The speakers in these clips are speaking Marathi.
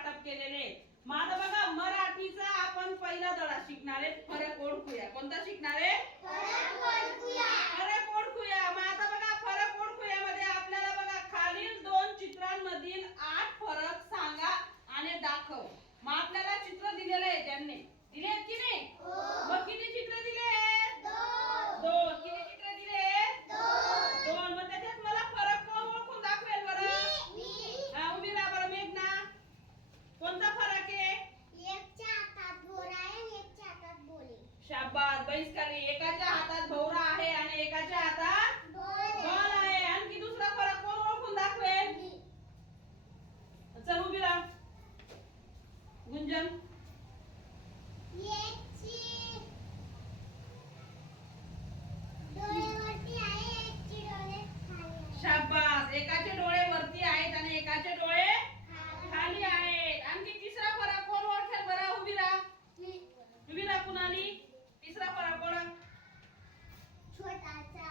वाटप केलेले. आता बघा मराठीचा आपण पहिला धडा शिकणार. आहे फरक ओळखूया. कोणता शिकणार? आहे फरक ओळखूया मग आता बघा फरक ओळखूया मध्ये आपल्याला बघा खालील दोन चित्रांमधील आठ फरक सांगा आणि दाखव मग आपल्याला चित्र दिलेलं आहे त्यांनी दिले आहेत की नाही मग किती चित्र दिले आहेत दोन किती चित्र दिले आहेत दोन मग त्याच्यात मला फरक कोण ओळखून दाखवेल बरं हा उभी राहा बरं मेघना कोणता फरक आहे बैसकारी एकाच्या हातात भोवरा आहे आणि एकाच्या हातात बॉल आहे. आणखी दुसरा फरक कोण ओळखून दाखवेल? चल उभी राहा. गुंजन शाबास एकाचे डोळे वरती आहेत आणि एकाचे डोळे खाली आहेत आणखी तिसरा फरक कोण ओळखेल बरं उभी राहा उभी राहा कुणाली तिसरा फरक कोण छोटाचा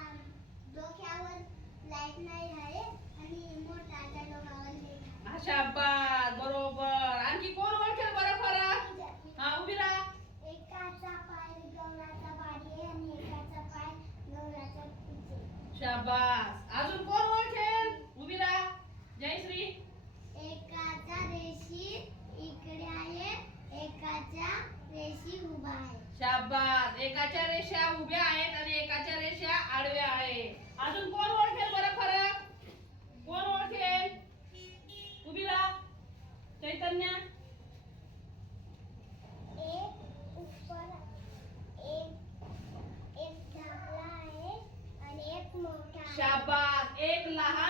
डोक्यावर लाइट नाही आहे आणि मोठाच्या डोक्यावर लाइट हा, शाबास बरोबर. आणखी कोण ओळखेल बरं फरक आहे हा उभी राहा. एकाचा पाय गवराचा पाठी आहे आणि एकाचा पाय गवराचा पिचे शाबास. अजून कोण ओळखेल? उभी राहा. जयश्री एकाचा रेशी इकडे आहे एकाच्या रेशी उभा आहे. शाबास. एकाच्या रेषा उभ्या आहेत आणि एकाच्या रेषा आडव्या आहेत अजून कोण ओळखेल बरं फरक कोण ओळखेल उभी राहा चैतन्य एक ऊपर एक एक धाकला आहे आणि एक मोठा आहे शाबास एक लहान